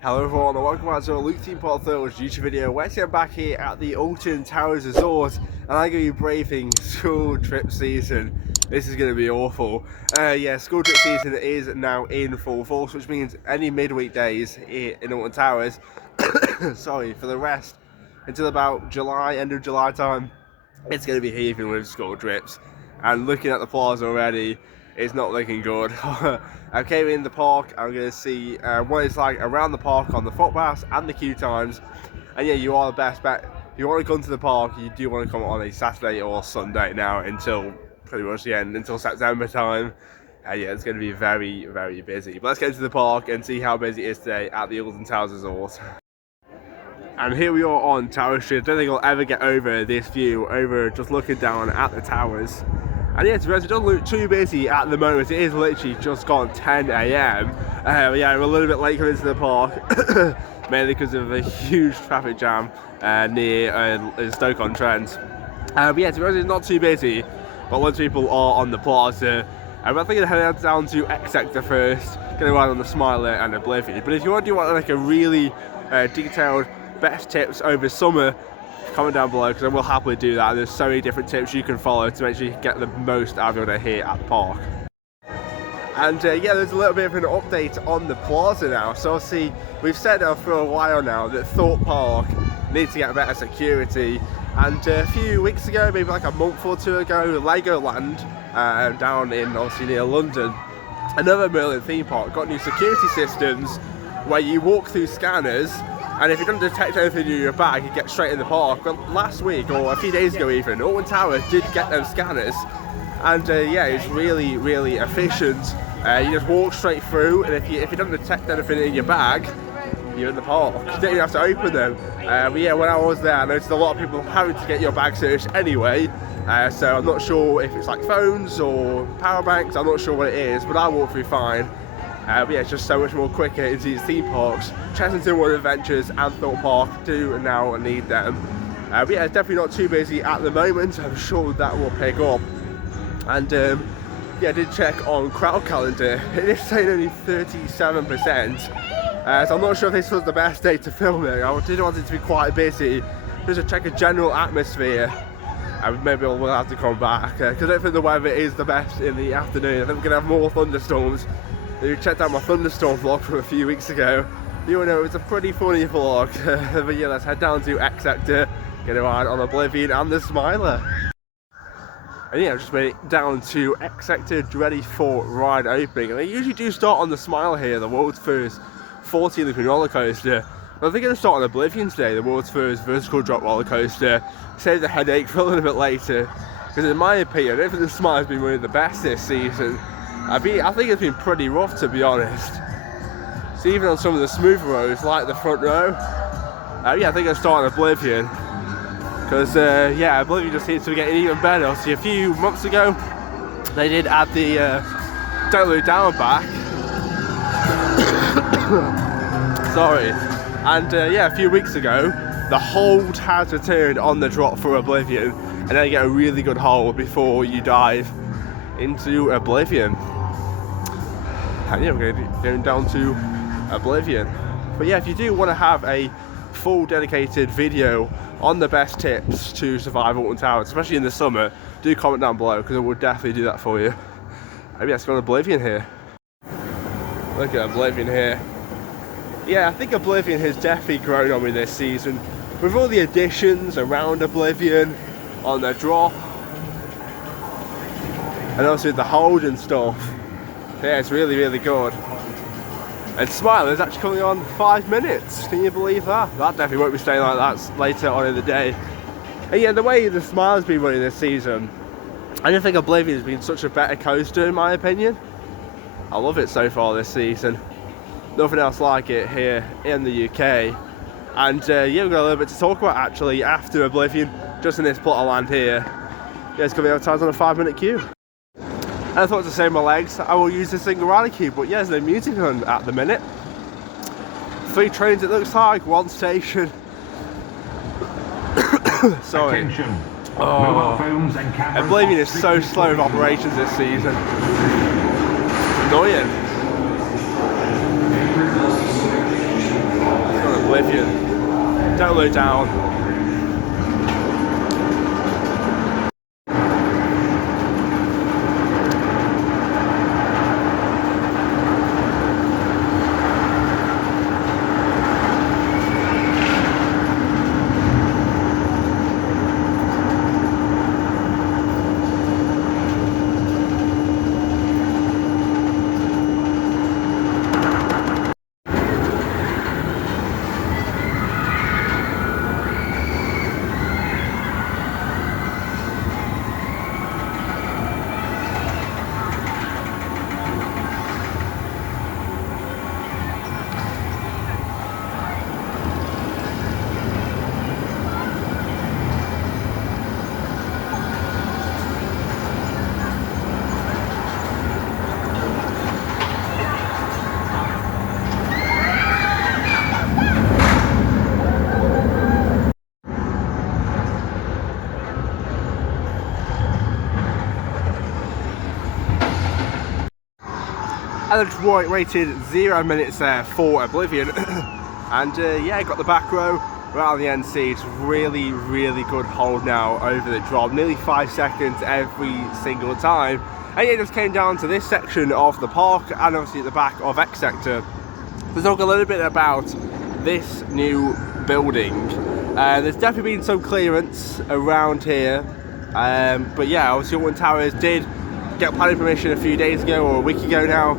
Hello everyone and welcome back to a Luke Team Part 3 YouTube video. We're today back here at the Alton Towers Resort and I'm going to be braving school trip season. This is going to be awful. Yeah, school trip season is now in full force, which means any midweek days here in Alton Towers, sorry, for the rest until about July, end of July time, it's going to be heaving with school trips. And looking at the plaza already, it's not looking good. I came in the park, I'm going to see what it's like around the park on the footpaths and the queue times. And yeah, you are the best bet. If you want to come to the park, you do want to come on a Saturday or Sunday now until pretty much the end, until September time. Yeah, it's going to be very, very busy. But let's get to the park and see how busy it is today at the Alton Towers Resort. And here we are on Tower Street. I don't think I'll ever get over this view, over just looking down at the towers. And yeah, to be honest, it doesn't look too busy at the moment. It is literally just gone 10 AM. Yeah, I'm a little bit late coming into the park, mainly because of a huge traffic jam near Stoke-on-Trent. But yeah, to be honest, it's not too busy, but loads of people are on the plaza. I'm thinking of heading down to X Sector first, going to ride on the Smiler and Oblivion. But if you want to do like a really detailed best tips over summer, comment down below because I will happily do that. There's so many different tips you can follow to make sure you get the most out of your day here at the park. And yeah, there's a little bit of an update on the plaza now. So obviously we've said for a while now that Thorpe Park needs to get better security. And a few weeks ago, maybe like a month or two ago, Legoland down in obviously near London, another Merlin theme park, got new security systems where you walk through scanners. And if you don't detect anything in your bag, you get straight in the park. Well, last week, or a few days ago even, Alton Towers did get them scanners. And yeah, it's really, really efficient. You just walk straight through, and if you don't detect anything in your bag, you're in the park. You don't even have to open them. But yeah, when I was there, I noticed a lot of people having to get your bag searched anyway. So I'm not sure if it's like phones or power banks, I'm not sure what it is, but I walked through fine. But yeah, it's just so much more quicker into these theme parks. Chessington World Adventures and Thorpe Park do now need them. But yeah, it's definitely not too busy at the moment. I'm sure that will pick up. And yeah, I did check on crowd calendar. It is saying only 37%. So I'm not sure if this was the best day to film it. I did want it to be quite busy, just to check a general atmosphere. Maybe we'll have to come back because I don't think the weather is the best in the afternoon. I think we're going to have more thunderstorms. If you checked out my thunderstorm vlog from a few weeks ago, you will know it's a pretty funny vlog. But yeah, let's head down to X Sector, get a ride on Oblivion and the Smiler. And yeah, I've just made it down to X Sector, ready for ride opening. And they usually do start on the Smiler here, the world's first 40-looping roller coaster. But they're going to start on Oblivion today, the world's first vertical drop roller coaster. Save the headache for a little bit later. Because in my opinion, I don't think the Smiler's been one of the best this season. I think it's been pretty rough, to be honest. So even on some of the smoother roads, like the front row, yeah, I think I'll start on Oblivion. Because, yeah, Oblivion just seems to be getting even better. See, a few months ago, they did add the Don't Look Down back. Sorry. And, yeah, a few weeks ago, the hold has returned on the drop for Oblivion. And then you get a really good hold before you dive into Oblivion. And yeah, we're going down to Oblivion. But yeah, if you do want to have a full dedicated video on the best tips to survive Alton Towers, especially in the summer, do comment down below because I will definitely do that for you. Maybe let's go on Oblivion here. Look at Oblivion here. Yeah, I think Oblivion has definitely grown on me this season. With all the additions around Oblivion, on the drop, and also the hold and stuff. Yeah, it's really, really good. And Smiler is actually coming on 5 minutes. Can you believe that? That definitely won't be staying like that later on in the day. And yeah, the way the Smiler's been running this season, I don't think Oblivion has been such a better coaster in my opinion. I love it so far this season. Nothing else like it here in the UK. And yeah, we've got a little bit to talk about actually after Oblivion, just in this plot of land here. Yeah, it's going to be advertised on a 5-minute queue. And I thought to save my legs, I will use the single rider queue, but yeah, there's no music on at the minute. 3 trains it looks like, 1 station. Sorry. Attention. Mobile phones and cameras. Oblivion is so slow with operations this season. Annoying. Oblivion. Download down. And I just waited 0 minutes there for Oblivion, and yeah, got the back row right on the end seat. Really, really good hold now over the drop, nearly 5 seconds every single time. And yeah, it just came down to this section of the park, and obviously at the back of X Sector. Let's talk a little bit about this new building. There's definitely been some clearance around here, but yeah, obviously Alton Towers did get planning permission a few days ago, or a week ago now,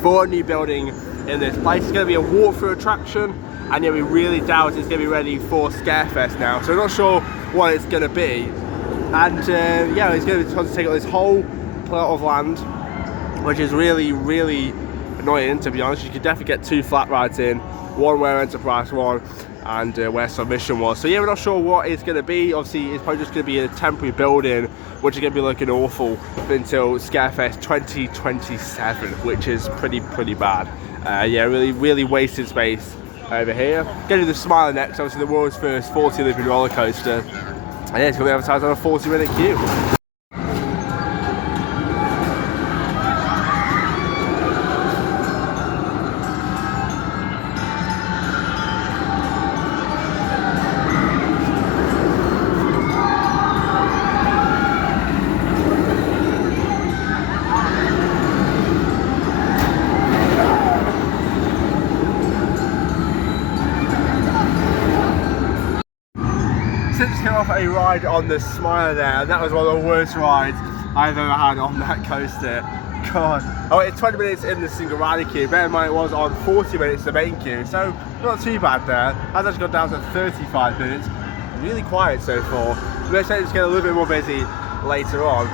for a new building in this place. It's going to be a walkthrough attraction, and yeah, we really doubt it's going to be ready for Scarefest now, so I'm not sure what it's going to be. And yeah, it's going to take up this whole plot of land, which is really, really annoying, to be honest. You could definitely get 2 flat rides in, one where Enterprise was and where Submission was. So yeah, we're not sure what it's going to be. Obviously, it's probably just going to be a temporary building, which is going to be looking awful until Scarefest 2027, which is pretty bad. Yeah, really wasted space over here. Going to the Smiler next, obviously the world's first 40 looping roller coaster. And yeah, it's going to be advertised on a 40-minute queue. Just came off a ride on the Smiler there, and that was one of the worst rides I've ever had on that coaster. God, I waited 20 minutes in the single rider queue. Bear in mind it was on 40 minutes the main queue, so not too bad there. I've actually gone down to 35 minutes. Really quiet so far. We're going to get a little bit more busy later on.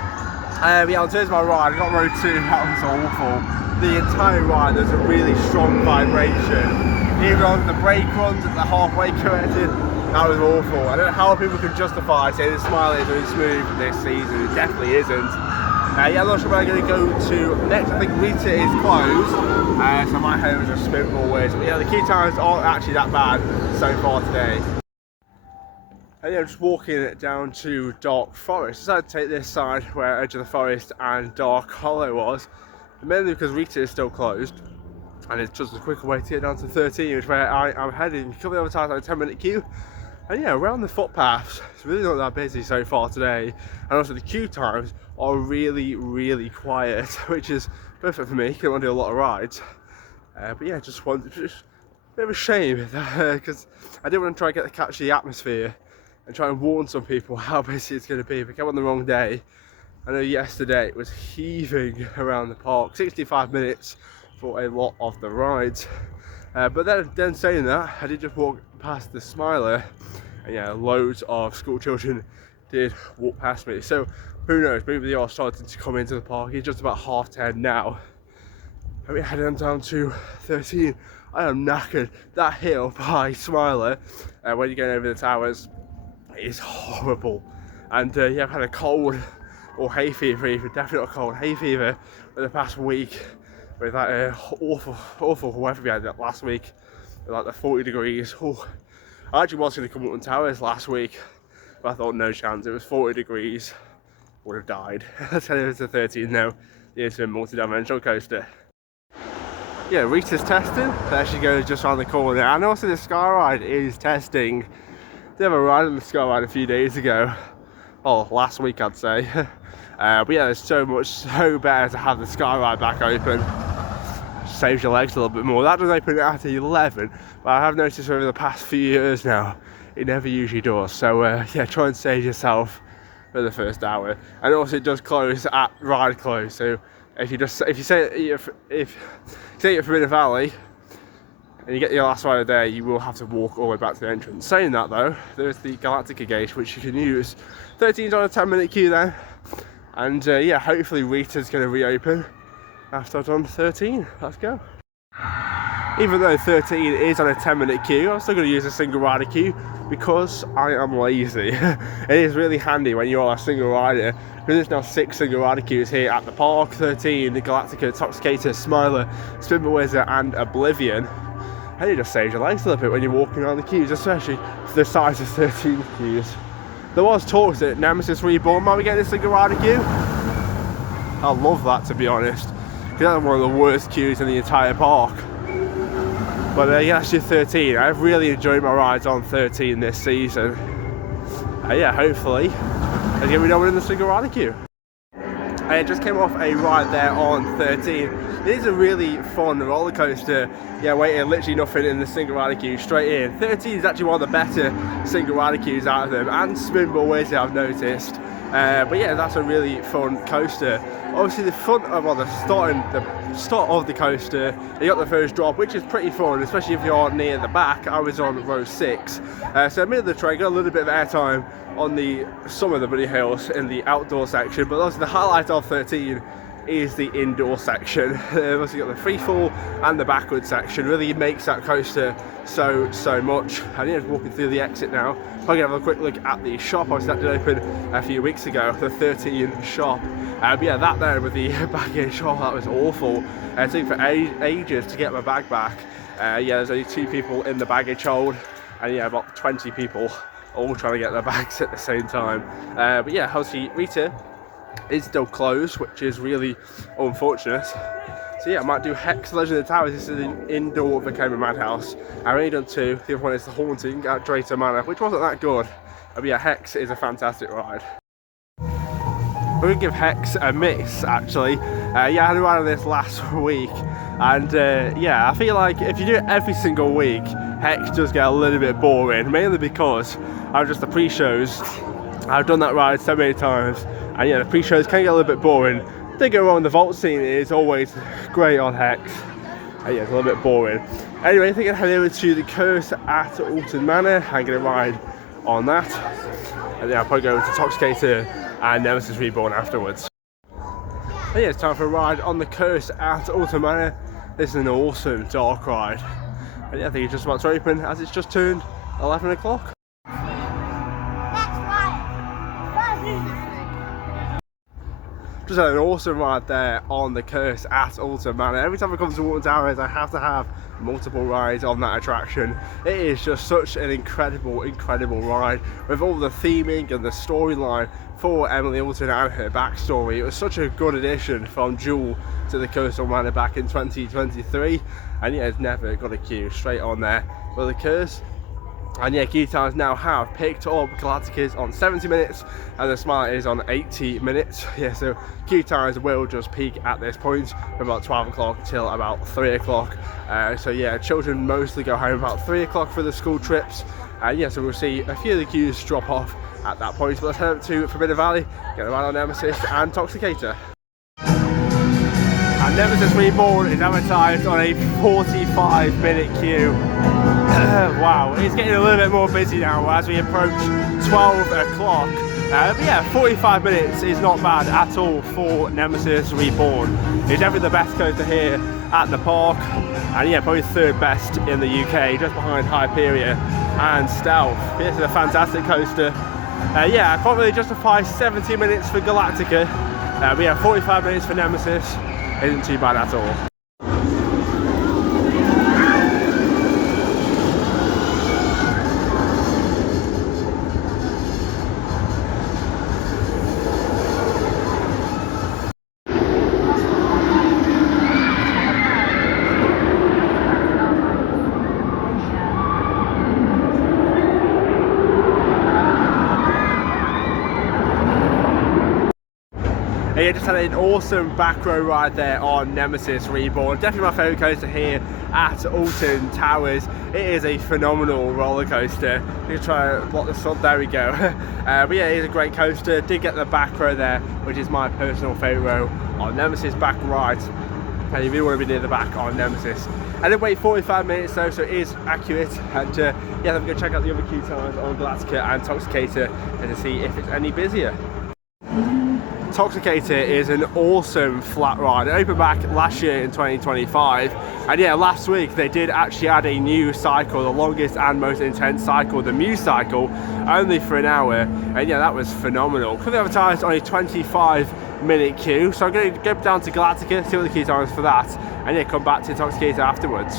Yeah, in terms of my ride, I got row 2, that was awful. The entire ride, there's a really strong vibration. Even on the brake runs at the halfway corrected, that was awful. I don't know how people can justify saying the Smiler is really smooth this season. It definitely isn't. Yeah, I'm not sure where I'm going to go to next. I think Rita is closed, so I might head over to Spinball Wizard. But yeah, the queue times aren't actually that bad so far today. And yeah, just walking down to Dark Forest. I decided to take this side where Edge of the Forest and Dark Hollow was, mainly because Rita is still closed. And it's just a quicker way to get down to 13, which is where I'm heading. Coming over time on a 10-minute queue. And yeah, around the footpaths, it's really not that busy so far today. And also the queue times are really quiet, which is perfect for me, because I want to do a lot of rides. But yeah, just a bit of a shame, because I did want to try and catch the atmosphere and try and warn some people how busy it's going to be. If I came on the wrong day, I know yesterday it was heaving around the park, 65 minutes for a lot of the rides. But then saying that, I did just walk past the Smiler, and yeah, loads of school children did walk past me. So who knows, maybe they are starting to come into the park. It's just about 10:30 now. And we're heading down to 13. I am knackered. That hill by Smiler, when you're going over the towers, is horrible. And yeah, I've had a cold, or hay fever even, definitely not a cold, hay fever for the past week. With that awful weather we had last week, with like the 40 degrees. Oh, I actually was going to come up on Towers last week, but I thought no chance. It was 40 degrees, would have died. Let's head over to 13 now. It's a multi-dimensional coaster. yeah, Rita's testing. There she goes, just around the corner. And also the Sky Ride is testing. They have a ride on the Sky Ride a few days ago. Oh, last week I'd say. But yeah, there's so better to have the Sky Ride back open. Saves your legs a little bit more. That does open at 11, but I have noticed over the past few years now, it never usually does. So yeah, try and save yourself for the first hour. And also it does close at ride close. So if you say you're Forbidden Valley and you get your last ride there, you will have to walk all the way back to the entrance. Saying that though, there's the Galactica gate which you can use. 13's on a 10-minute queue then. And yeah, hopefully Rita's going to reopen after I've done 13. Let's go. Even though 13 is on a 10-minute queue, I'm still going to use a single rider queue because I am lazy. It is really handy when you are a single rider, because there's now 6 single rider queues here at the park. 13, the Galactica, Toxicator, Smiler, Spinball Wizard and Oblivion. And it just saves your legs a little bit when you're walking around the queues, especially the size of 13 queues. There was talks that Nemesis Reborn might be getting a single rider queue. I love that, to be honest, because that's one of the worst queues in the entire park. But yeah, that's your 13. I've really enjoyed my rides on 13 this season. Yeah, hopefully I get me done in the single rider queue. I just came off a ride there on 13. It is a really fun roller coaster. Yeah, waiting literally nothing in the single rider queue, straight in. 13 is actually one of the better single rider queues out of them, and Spinball Wizard I've noticed. But yeah, that's a really fun coaster. Obviously the front of, well, the start of the coaster, you got the first drop, which is pretty fun, especially if you're near the back. I was on row 6, so I'm in the train, got a little bit of airtime on some of the bunny hills in the outdoor section. But also the highlight of 13 is the indoor section. Also got the free fall and the backward section. Really makes that coaster so much. And yeah, just walking through the exit now. I'm gonna have a quick look at the shop. Obviously that did open a few weeks ago, the 13 shop. But yeah, that there with the baggage shop, that was awful. It took for ages to get my bag back. Yeah, there's only 2 people in the baggage hold, and yeah, about 20 people all trying to get their bags at the same time. But yeah, obviously Rita is still closed, which is really unfortunate. So yeah, I might do Hex Legend of the Towers. This is an indoor Vekoma Madhouse. I've only done 2. The other one is the Haunting at Drayton Manor, which wasn't that good. But yeah, Hex is a fantastic ride. We're gonna give Hex a miss, actually. Yeah, I had a ride on this last week, and yeah, I feel like if you do it every single week, Hex does get a little bit boring, mainly because I've just the pre-shows. I've done that ride so many times, and yeah, the pre-shows can get a little bit boring. Don't get wrong, the vault scene is always great on Hex. Yeah, it's a little bit boring. Anyway, I think I'll head over to the Curse at Alton Manor and get a ride on that. And then I'll probably go to Toxicator and Nemesis Reborn afterwards. But yeah, it's time for a ride on the Curse at Alton Manor. This is an awesome dark ride. And yeah, I think it's just about to open as it's just turned 11 o'clock. Just had an awesome ride there on the Curse at Alton Manor. Every time I come to Alton Towers, I have to have multiple rides on that attraction. It is just such an incredible ride, with all the theming and the storyline for Emily Alton and her backstory. It was such a good addition from Jewel to the Coastal Manor back in 2023, and yeah, it's never got a queue, straight on there for the Curse. And yeah, queue times now have picked up. Galactica's on 70 minutes and the Smile is on 80 minutes. Yeah, so queue times will just peak at this point from about 12 o'clock till about 3 o'clock. So yeah, children mostly go home about 3 o'clock for the school trips. Yeah, so we'll see a few of the queues drop off at that point. But let's head up to Forbidden Valley, get a ride on Nemesis and Toxicator. And Nemesis Reborn is advertised on a 45-minute queue. Wow, it's getting a little bit more busy now as we approach 12 o'clock. But yeah, 45 minutes is not bad at all for Nemesis Reborn. It's definitely the best coaster here at the park, and yeah, probably 3rd best in the UK, just behind Hyperion and Stealth. This is a fantastic coaster. Yeah, I can't really justify 70 minutes for Galactica, but yeah, 45 minutes for Nemesis isn't too bad at all. And yeah, just had an awesome back row ride there on Nemesis Reborn. Definitely my favourite coaster here at Alton Towers. It is a phenomenal roller coaster. You try to block the sun, there we go. But yeah, it is a great coaster. Did get the back row there, which is my personal favourite row on Nemesis back ride. And you really want to be near the back on Nemesis. I did wait 45 minutes though, so it is accurate. And yeah, I'm going to check out the other queue times on Galactica and Toxicator and to see if it's any busier. Toxicator is an awesome flat ride. It opened back last year in 2025, and yeah, last week they did actually add a new cycle, the longest and most intense cycle, the Muse cycle, only for an hour, and yeah, that was phenomenal. Could be advertised on a 25-minute queue, so I'm going to go down to Galactica, see what the queue time is for that, and yeah, come back to Toxicator afterwards.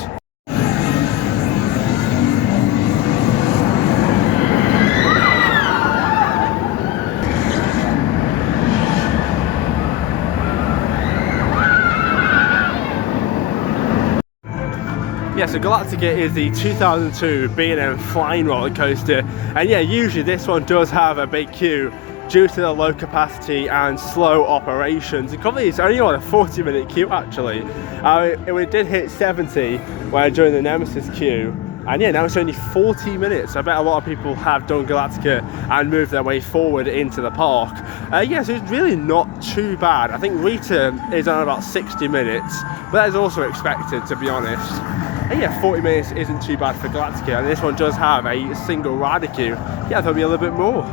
Yeah, so Galactica is the 2002 B&M flying roller coaster, and yeah, usually this one does have a big queue due to the low capacity and slow operations. And currently it's only on a 40-minute queue actually. It did hit 70 when during the Nemesis queue, and yeah, now it's only 40 minutes. I bet a lot of people have done Galactica and moved their way forward into the park. Yeah, so it's really not too bad. I think Rita is on about 60 minutes, but that is also expected, to be honest. And yeah, 40 minutes isn't too bad for Galactica, and this one does have a single rider queue. Yeah, there'll be a little bit more.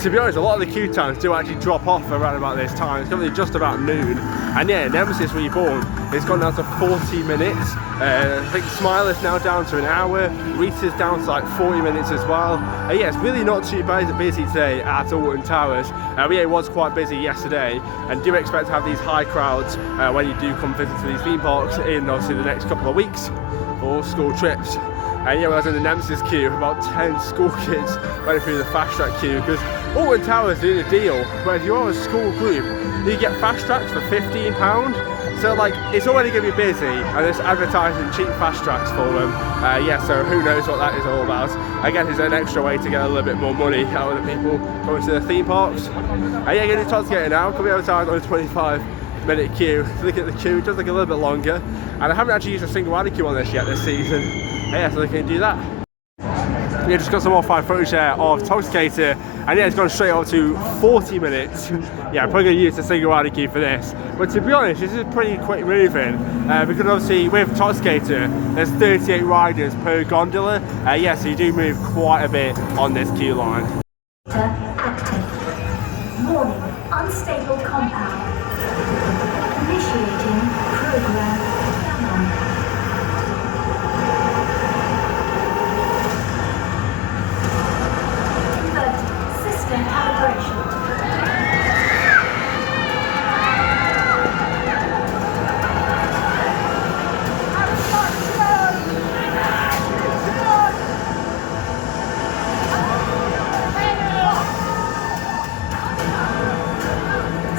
To be honest, a lot of the queue times do actually drop off around about this time. It's currently just about noon. And yeah, Nemesis Reborn has gone down to 40 minutes. I think Smile is now down to an hour. Rita's down to like 40 minutes as well. Yeah, it's really not too busy today at Alton Towers. Yeah, it was quite busy yesterday, and do expect to have these high crowds when you do come visit to these theme parks in obviously the next couple of weeks for school trips. And yeah, when I was in the Nemesis queue, about 10 school kids went through the fast track queue, because Alton Towers doing a deal where if you're on a school group, you get fast tracks for £15. So like, it's already going to be busy, and it's advertising cheap fast tracks for them. Yeah, so who knows what that is all about. I guess it's an extra way to get a little bit more money out of the people coming to the theme parks. Yeah, getting to Toxicator now, could be advertised on a 25-minute queue. Look at the queue, it does look a little bit longer, and I haven't actually used a single rider queue on this yet this season. Yeah, so they can do that. Yeah, just got some more fine footage there of Toxicator, and yeah, it's gone straight up to 40 minutes. Yeah, I'm probably going to use a single rider queue for this, but to be honest, this is pretty quick moving, because obviously with Toxicator, there's 38 riders per gondola. Yeah, so you do move quite a bit on this queue line. Active. Warning, unstable compound. Initiating program. System calibration.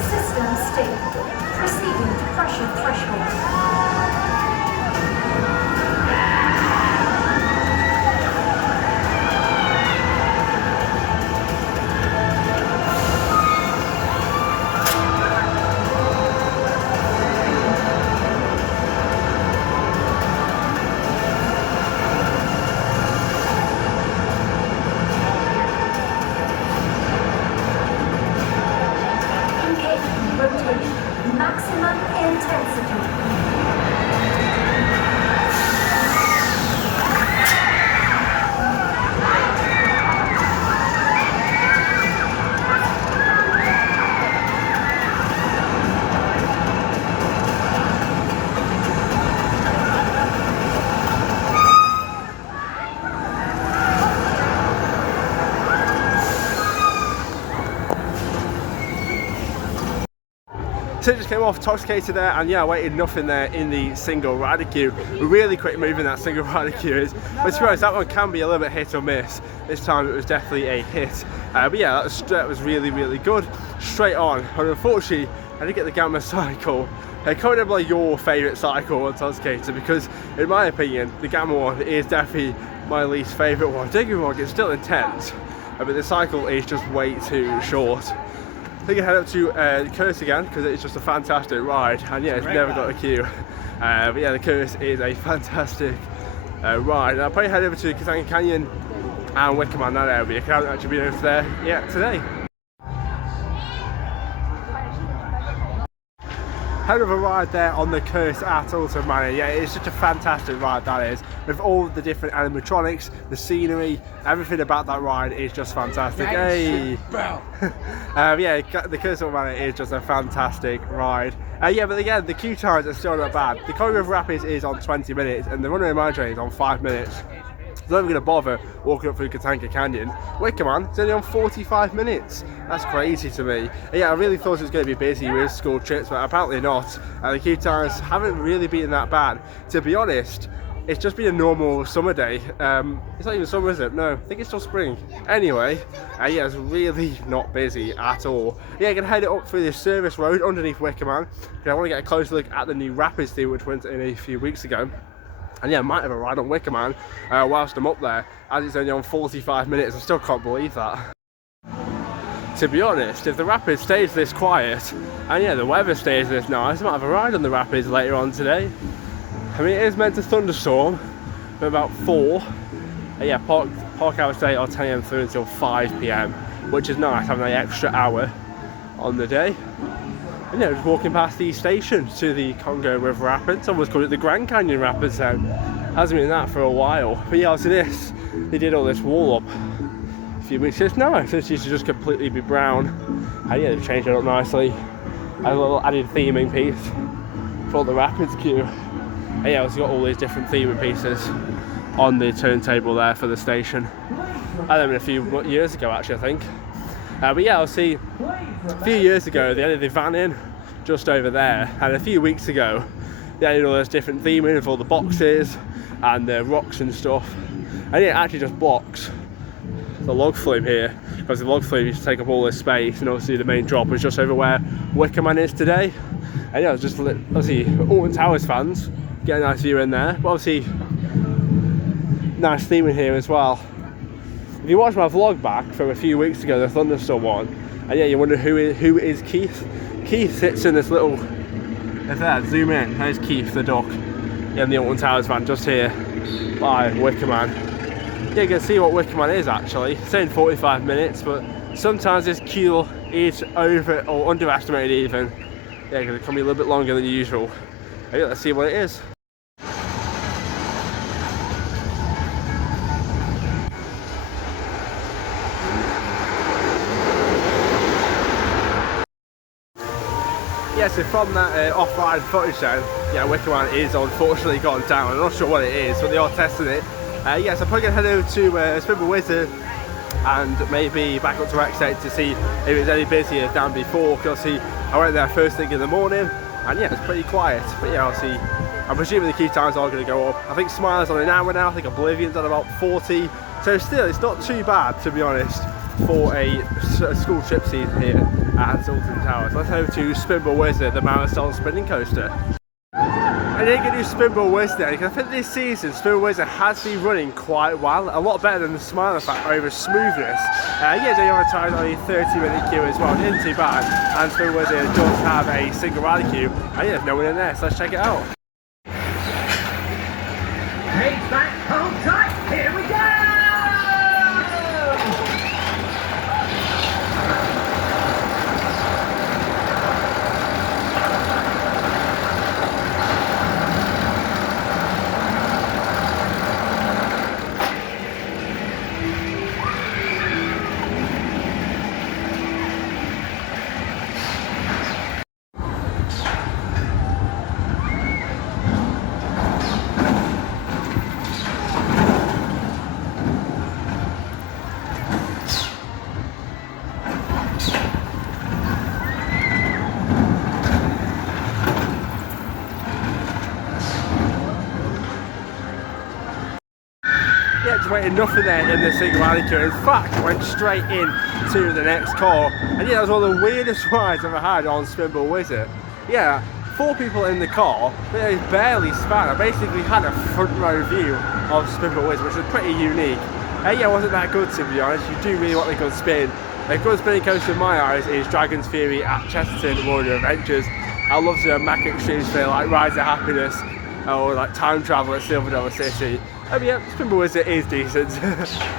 System stable. Proceeding to pressure threshold. Maximum intensity. So it just came off Toxicator there, and yeah, I waited nothing there in the single rider queue. Really quick moving that single rider queue is, but to be honest, that one can be a little bit hit or miss. This time it was definitely a hit. But yeah, that was really, really good. Straight on, and unfortunately, I didn't get the Gamma cycle. Comment down below your favourite cycle on Toxicator, because in my opinion, the Gamma one is definitely my least favourite one. Don't get me wrong, it's still intense, but the cycle is just way too short. think I head up to the Curse again because it's just a fantastic ride, and yeah, it's never got a queue. But yeah, the Curse is a fantastic ride. And I'll probably head over to Galactica Canyon and Wicker Man, that area. I haven't actually been over there yet today. Hell of a ride there on the Curse at Alton Manor. Yeah, it's such a fantastic ride, that is. With all the different animatronics, the scenery, everything about that ride is just fantastic. Hey! Yeah, the Curse at Alton Manor is just a fantastic ride. Yeah, but again, the queue times are still not bad. The Congo Rapids is on 20 minutes and the Runaway Mine Train is on 5 minutes. I'm not even going to bother walking up through Galactica Canyon. Wicker Man, it's only on 45 minutes. That's crazy to me. Yeah, I really thought it was going to be busy with school trips, but apparently not. The queue times haven't really been that bad. To be honest, it's just been a normal summer day. It's not even summer, is it? No, I think it's still spring. Anyway, yeah, it's really not busy at all. Yeah, I'm going to head it up through this service road underneath Wicker Man. I want to get a closer look at the new Rapids theme, which went in a few weeks ago. And yeah, I might have a ride on Wicker Man whilst I'm up there, as it's only on 45 minutes. I still can't believe that. To be honest, if the Rapids stays this quiet, and yeah, the weather stays this nice, I might have a ride on the Rapids later on today. I mean, it is meant to thunderstorm from about 4. Yeah, park hours today are 10 AM through until 5 PM, which is nice, having an extra hour on the day. And yeah, just walking past the station to the Congo River Rapids. Someone's called it the Grand Canyon Rapids then. Hasn't been that for a while. But yeah, after this, they did all this wall up a few weeks ago. It's nice. It used to just completely be brown. And yeah, they've changed it up nicely. A little added theming piece for the Rapids queue. And yeah, it's got all these different theming pieces on the turntable there for the station. I had them a few years ago actually, I think. But yeah, I'll see, a few years ago they added the van in just over there, and a few weeks ago they added all those different theming of all the boxes and the rocks and stuff, and it actually just blocks the log flume here, because the log flume used to take up all this space, and obviously the main drop was just over where Wicker Man is today. And yeah, it's just obviously Alton Towers fans get a nice view in there, but obviously nice theming here as well. If you watch my vlog back from a few weeks ago, the thunderstorm one, and yeah, you wonder who is Keith. Keith sits in this little, if that, zoom in, there's Keith the duck in the Alton Towers van just here by Wicker Man. Yeah, you can see what Wicker Man is actually. It's saying 45 minutes, but sometimes this queue is over or underestimated even. Yeah, because it can be a little bit longer than usual. Yeah, let's see what it is. Yeah, so from that off-ride footage then, yeah, Wicker Man is unfortunately gone down. I'm not sure what it is, but they are testing it. Yeah, so I'm probably going to head over to Spinball Wizard and maybe back up to X8 to see if it's any busier than before, because obviously I went there first thing in the morning, and yeah, it's pretty quiet. But yeah, I'll see. I'm presuming the queue times are going to go up. I think Smile's on an hour now, I think Oblivion's on about 40. So still, it's not too bad, to be honest, for a school trip season here at Alton Towers. Let's head over to Spinball Wizard, the Manor spinning coaster. And then you can do Spinball Wizard, because I think this season Spinball Wizard has been running quite well, a lot better than the Smile Effect over smoothness. Yeah, they advertised on a 30-minute queue as well, it isn't too bad. And Spinball Wizard does have a single rider queue, and yeah, there's no one in there, so let's check it out. Hey, back, hold tight, here we go! Yeah, just waited nothing there in the single rider queue. In fact, went straight in to the next car. And yeah, that was one of the weirdest rides I've ever had on Spinball Wizard. Yeah, 4 people in the car, but they barely span. I basically had a front row view of Spinball Wizard, which was pretty unique. Yeah, it wasn't that good to be honest. You do really want a good spin. A good spinning coaster in my eyes is Dragon's Fury at Chesterton World of Adventures. I love to do a Mac Exchange for like Rise of Happiness or like Time Travel at Silver Dollar City. Yeah, Spinball Wizard is decent.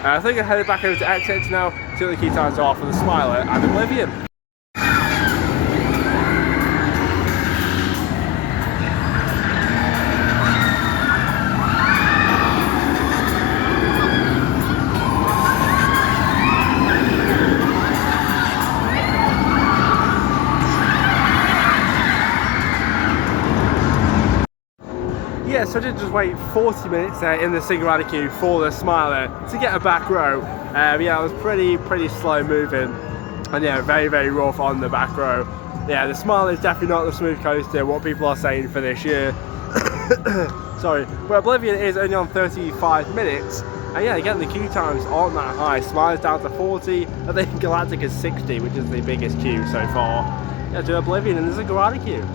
I think I'm headed back over to XX now, see what the key times are for the Smiler and Oblivion. Yeah, so I did just wait 40 minutes there in the Single queue for the Smiler to get a back row. Yeah, it was pretty slow moving, and yeah, very rough on the back row. Yeah, the Smiler is definitely not the smooth coaster what people are saying for this year. Sorry, but Oblivion is only on 35 minutes, and yeah, again the queue times aren't that high. Smiler's down to 40, I think Galactica is 60, which is the biggest queue so far. Yeah, to Oblivion and there's a Single queue.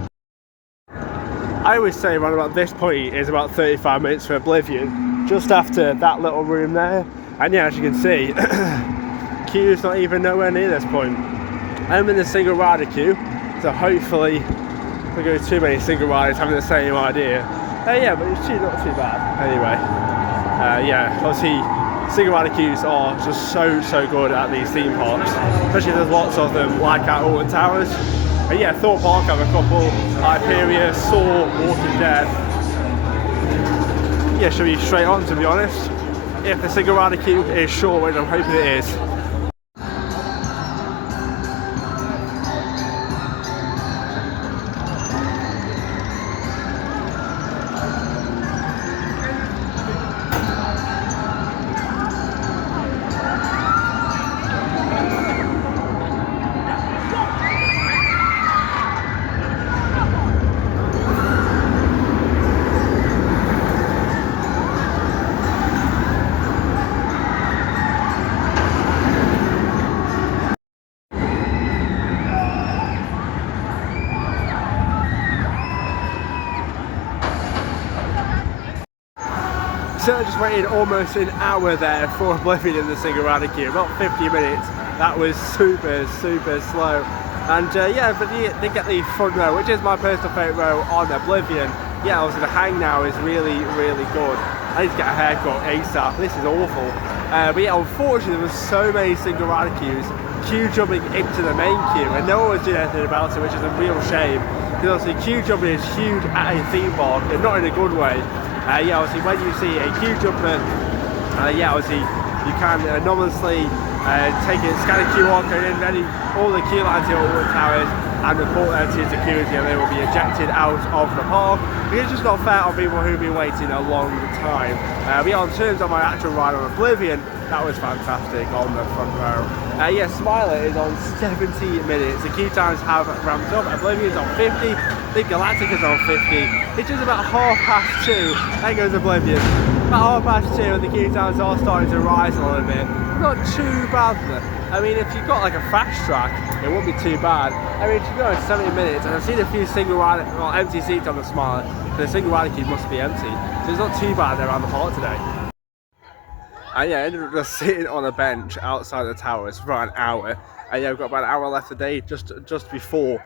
I always say around about this point is about 35 minutes for Oblivion, just after that little room there. And yeah, as you can see, queue's not even nowhere near this point. I'm in the single rider queue, so hopefully there go too many single riders having the same idea. Yeah, but it's not too bad. Anyway, yeah, obviously single rider queues are just so good at these theme parks, especially there's lots of them like at Alton Towers. Yeah, Thorpe Park have a couple, Hyperia, Saw, Walking Dead. Yeah, should be straight on to be honest. If the single rider queue is short, which I'm hoping it is. So I just waited almost an hour there for Oblivion in the single rider queue, about 50 minutes. That was super slow. And yeah, but they get the front row, which is my personal favourite row on Oblivion. Yeah, obviously the hang now is really good. I need to get a haircut ASAP, this is awful. But yeah, unfortunately there was so many single rider queues, queue jumping into the main queue, and no one was doing anything about it, which is a real shame. Because obviously queue jumping is huge at a theme park, and not in a good way. Yeah, obviously when you see a queue jumper, yeah, obviously you can anonymously scan a QR code in all the queue lines here at Alton Towers and report them to security, and they will be ejected out of the park. It's just not fair on people who've been waiting a long time. But yeah, in terms of my actual ride on Oblivion, that was fantastic on the front row. Yeah, Smiler is on 70 minutes. The queue times have ramped up. Oblivion's on 50. The Galactica's on 50. It's just about 2:30. There goes Oblivion. About 2:30, and the queue times are starting to rise a little bit. Not too bad. I mean, if you've got like a fast track, it won't be too bad. I mean, to be honest, 70 minutes, and I've seen a few single rider, well, empty seats on the Smiler. So the single rider queue must be empty. So it's not too bad around the park today. And yeah, I ended up just sitting on a bench outside the towers for about an hour. And yeah, we've got about an hour left today, just before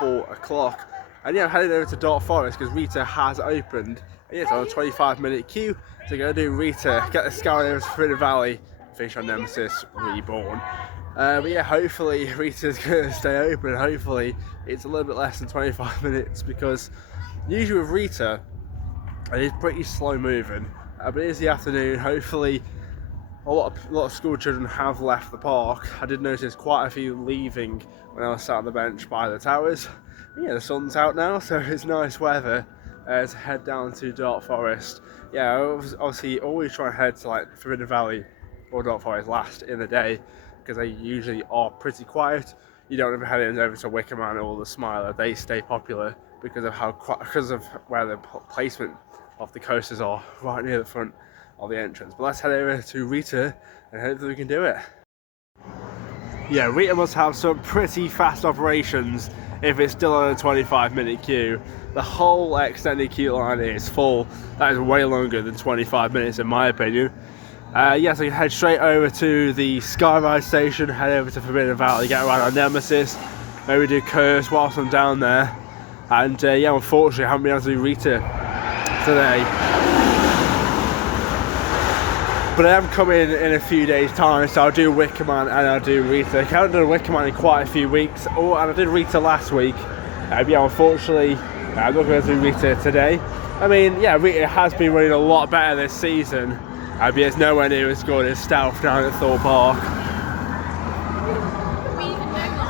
4 o'clock. And yeah, I'm heading over to Dark Forest because Rita has opened. And yeah, it's on a 25-minute queue to go do Rita, get the scout over to Forbidden Valley, finish on Nemesis Reborn. But yeah, hopefully Rita's going to stay open. Hopefully it's a little bit less than 25 minutes because usually with Rita, it is pretty slow moving. But it is the afternoon. Hopefully a lot of school children have left the park. I did notice quite a few leaving when I was sat on the bench by the towers. But yeah, the sun's out now, so it's nice weather to head down to Dark Forest. Yeah, I obviously always try and head to like Forbidden Valley or Dark Forest last in the day because they usually are pretty quiet. You don't ever head over to Wicker or the Smiler. They stay popular because of where the placement of the coasters are right near the front of the entrance. But let's head over to Rita and hopefully we can do it. Yeah, Rita must have some pretty fast operations if it's still on a 25-minute queue. The whole extended queue line is full. That is way longer than 25 minutes in my opinion. Yeah, so you can head straight over to the Skyride station, head over to Forbidden Valley, get around on Nemesis, maybe do Curse whilst I'm down there. And yeah, unfortunately I haven't been able to do Rita today. But I am coming in a few days time, so I'll do Wickerman and I'll do Rita. I haven't done Wickerman in quite a few weeks, and I did Rita last week. Yeah, unfortunately I'm not going to do Rita today. I mean, yeah, Rita has been running a lot better this season. But it's nowhere near as good as Stealth down at Thorpe Park.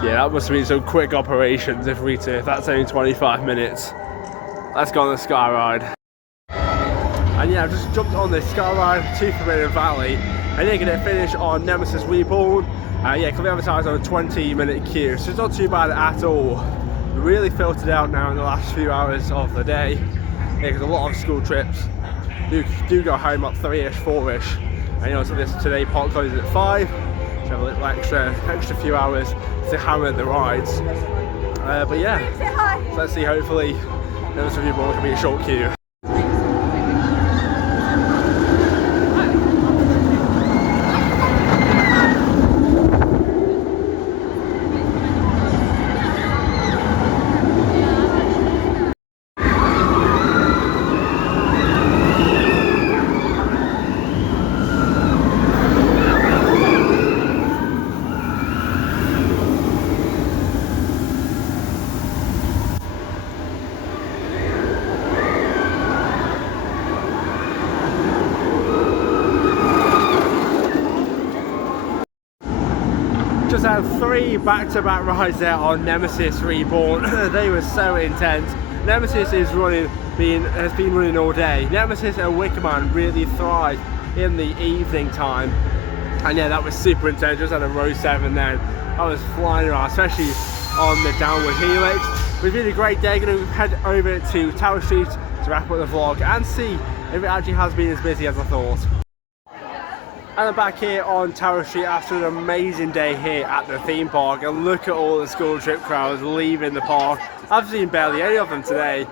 Yeah, that must have been some quick operations if that's only 25 minutes. Let's go on the Sky Ride. And yeah, I've just jumped on this Sky Ride to Forbidden Valley, and you're going to finish on Nemesis Reborn. Yeah, can be advertised on a 20-minute queue, so it's not too bad at all. Really filtered out now in the last few hours of the day. Yeah, because a lot of school trips do go home at 3ish, 4ish. And you know, so today park closes at 5. So have a little extra few hours to hammer the rides. But yeah, so let's see. Hopefully, Nemesis Reborn can be a short queue. Just had 3 back-to-back rides there on Nemesis Reborn. They were so intense. Nemesis has been running all day. Nemesis and Wickerman really thrive in the evening time. And yeah, that was super intense. Just had a row 7 then. I was flying around, especially on the downward helix. It's been a great day. Going to head over to Tower Street to wrap up the vlog and see if it actually has been as busy as I thought. And I'm back here on Tower Street after an amazing day here at the theme park, and look at all the school trip crowds leaving the park. I've seen barely any of them today.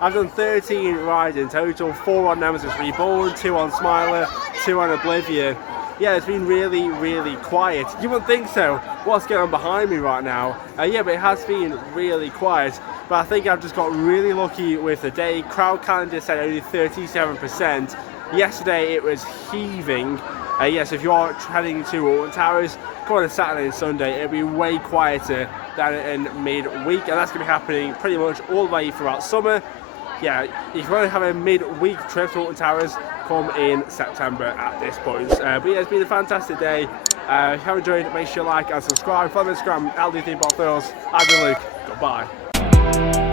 I've done 13 rides in total, 4 on Nemesis Reborn, 2 on Smiler, 2 on Oblivion. Yeah, it's been really, really quiet. You wouldn't think so. What's going on behind me right now? Yeah, but it has been really quiet. But I think I've just got really lucky with the day. Crowd calendar said only 37%. Yesterday it was heaving. Yes, if you are heading to Alton Towers, go on a Saturday and Sunday, it'll be way quieter than in midweek, and that's going to be happening pretty much all the way throughout summer. Yeah, if you want to have a midweek trip to Alton Towers, come in September at this point. But yeah, it's been a fantastic day. If you have enjoyed, make sure you like and subscribe. Follow me on Instagram, @LukeThemeParkFilms. I've been Luke. Goodbye.